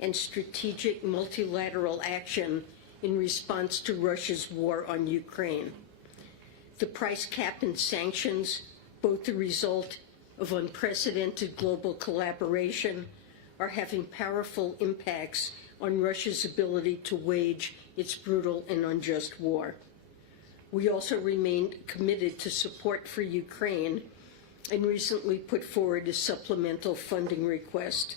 and strategic multilateral action in response to Russia's war on Ukraine. The price cap and sanctions, both the result of unprecedented global collaboration, are having powerful impacts on Russia's ability to wage its brutal and unjust war. We also remain committed to support for Ukraine and recently put forward a supplemental funding request.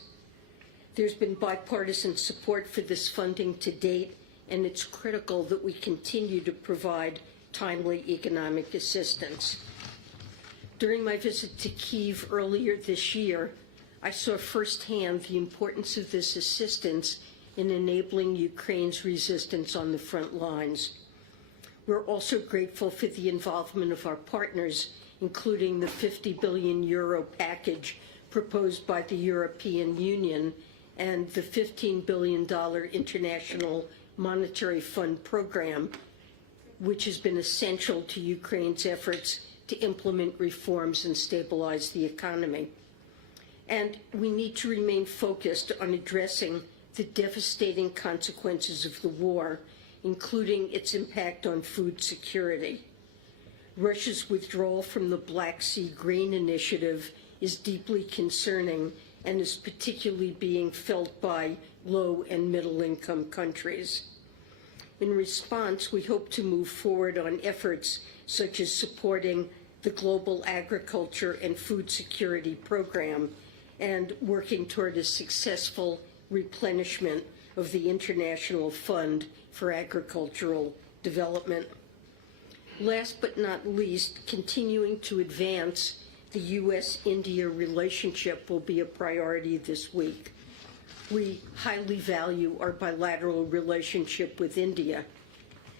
There's been bipartisan support for this funding to date, and it's critical that we continue to provide timely economic assistance. During my visit to Kyiv earlier this year, I saw firsthand the importance of this assistance in enabling Ukraine's resistance on the front lines. We're also grateful for the involvement of our partners, including the €50 billion package proposed by the European Union and the $15 billion International Monetary Fund program, which has been essential to Ukraine's efforts to implement reforms and stabilize the economy. And we need to remain focused on addressing the devastating consequences of the war, including its impact on food security. Russia's withdrawal from the Black Sea Grain Initiative is deeply concerning and is particularly being felt by low and middle-income countries. In response, we hope to move forward on efforts such as supporting the Global Agriculture and Food Security Program and working toward a successful replenishment of the International Fund for Agricultural Development. Last but not least, continuing to advance the U.S.-India relationship will be a priority this week. We highly value our bilateral relationship with India.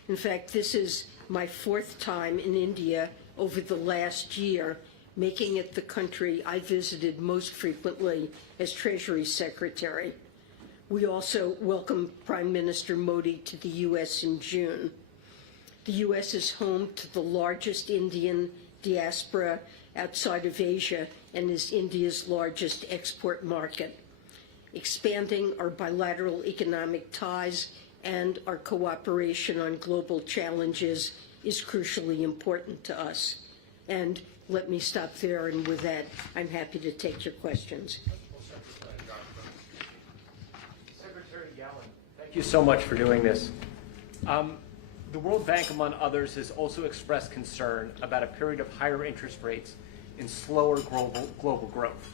In fact, this is my fourth time in India over the last year, making it the country I visited most frequently as Treasury Secretary. We also welcomed Prime Minister Modi to the U.S. in June. The U.S. is home to the largest Indian diaspora outside of Asia and is India's largest export market. Expanding our bilateral economic ties and our cooperation on global challenges is crucially important to us. And let me stop there, and with that, I'm happy to take your questions. Secretary Yellen, thank you so much for doing this. The World Bank, among others, has also expressed concern about a period of higher interest rates and slower global growth.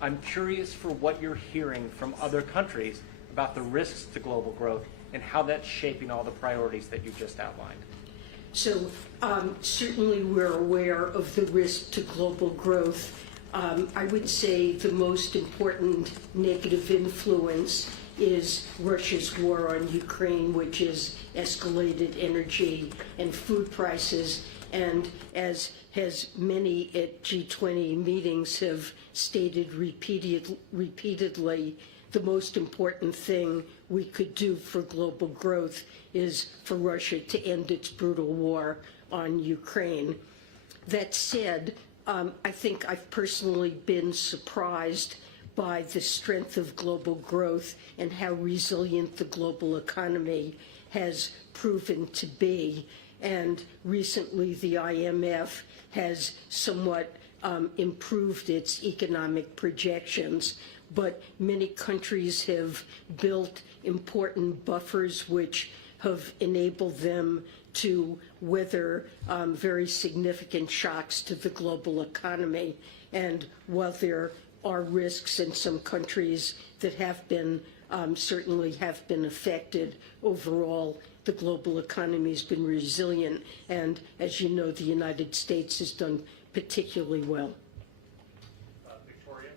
I'm curious for what you're hearing from other countries about the risks to global growth and how that's shaping all the priorities that you just outlined. So certainly we're aware of the risk to global growth. I would say the most important negative influence is Russia's war on Ukraine, which has escalated energy and food prices. And as many at G20 meetings have stated repeatedly, the most important thing we could do for global growth is for Russia to end its brutal war on Ukraine. That said, I think I've personally been surprised by the strength of global growth and how resilient the global economy has proven to be. And recently the IMF has somewhat improved its economic projections, but many countries have built important buffers which have enabled them to weather very significant shocks to the global economy. And while there are risks in some countries that have been certainly have been affected, overall the global economy has been resilient, and as you know, the United States has done particularly well. Victoria?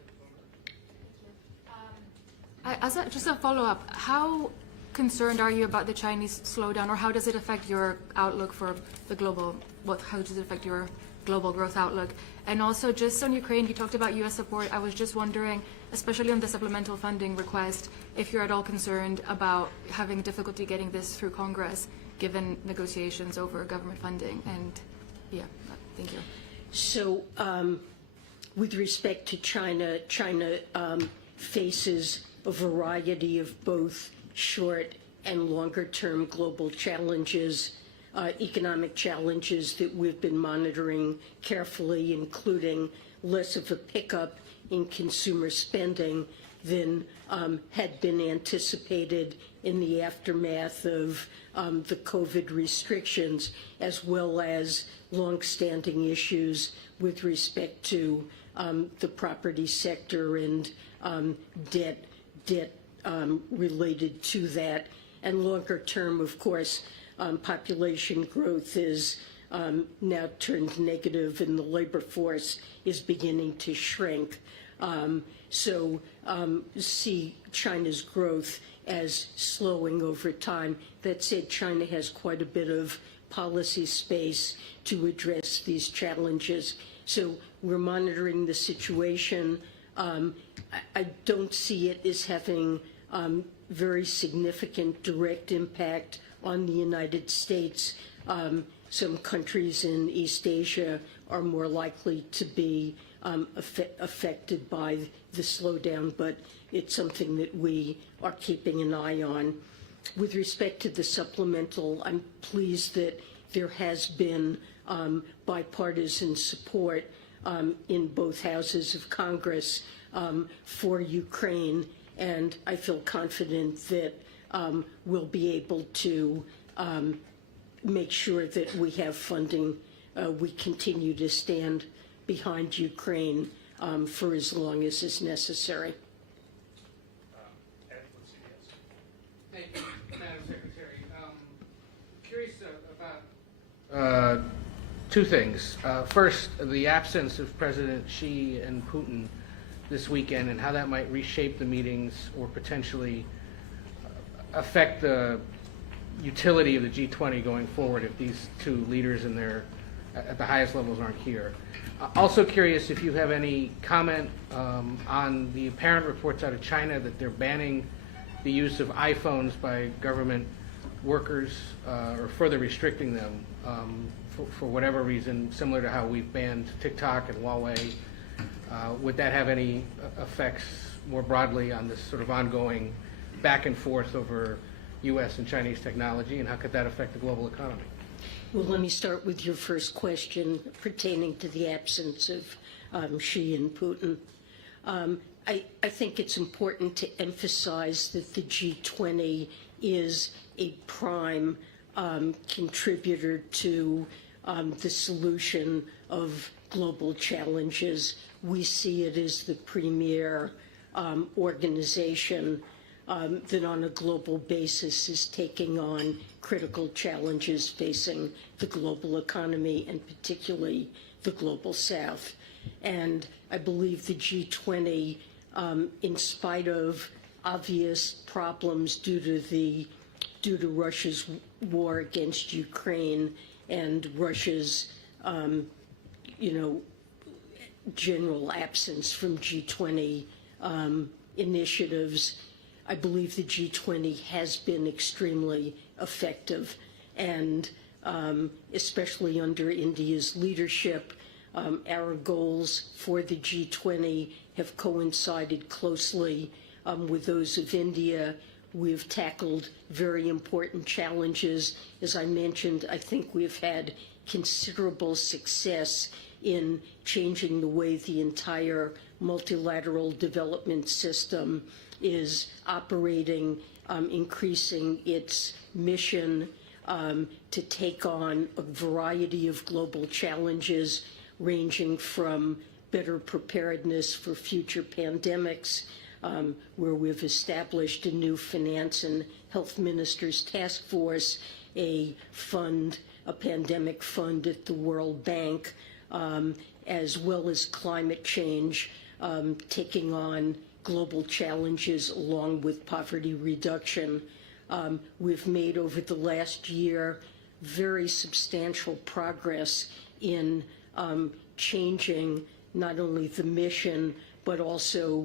Just a follow-up, how concerned are you about the Chinese slowdown, or how does it affect your outlook for the global, how does it affect your global growth outlook? And also just on Ukraine, you talked about U.S. support. I was just wondering, especially on the supplemental funding request, if you're at all concerned about having difficulty getting this through Congress, given negotiations over government funding. And yeah, thank you. So with respect to China, China faces a variety of both short and longer-term global challenges, economic challenges that we've been monitoring carefully, including less of a pickup in consumer spending than had been anticipated in the aftermath of the COVID restrictions, as well as longstanding issues with respect to the property sector and debt related to that. And longer term, of course, population growth is now turned negative and the labor force is beginning to shrink. So see China's growth as slowing over time. That said, China has quite a bit of policy space to address these challenges. So we're monitoring the situation. I don't see it as having very significant direct impact on the United States. Some countries in East Asia are more likely to be affected by the slowdown, but it's something that we are keeping an eye on. With respect to the supplemental, I'm pleased that there has been bipartisan support in both houses of Congress for Ukraine, and I feel confident that we'll be able to make sure that we have funding. We continue to stand behind Ukraine for as long as is necessary. Thank you, Madam Secretary. Curious about two things. First, the absence of President Xi and Putin this weekend and how that might reshape the meetings or potentially affect the utility of the G20 going forward if these two leaders at the highest levels aren't here. Also curious if you have any comment on the apparent reports out of China that they're banning the use of iPhones by government workers or further restricting them for whatever reason, similar to how we've banned TikTok and Huawei. Would that have any effects more broadly on this sort of ongoing back and forth over U.S. and Chinese technology, and how could that affect the global economy? Well, let me start with your first question pertaining to the absence of Xi and Putin. I think it's important to emphasize that the G20 is a prime contributor to the solution of global challenges. We see it as the premier organization that on a global basis is taking on critical challenges facing the global economy and particularly the global South. And I believe the G20, in spite of obvious problems due to Russia's war against Ukraine and Russia's, general absence from G20 initiatives, I believe the G20 has been extremely effective, and especially under India's leadership, our goals for the G20 have coincided closely with those of India. We've tackled very important challenges. As I mentioned, I think we've had considerable success in changing the way the entire multilateral development system is operating, increasing its mission to take on a variety of global challenges, ranging from better preparedness for future pandemics, where we've established a new finance and health ministers task force, a pandemic fund at the World Bank, as well as climate change, taking on global challenges along with poverty reduction. We've made over the last year very substantial progress in changing not only the mission but also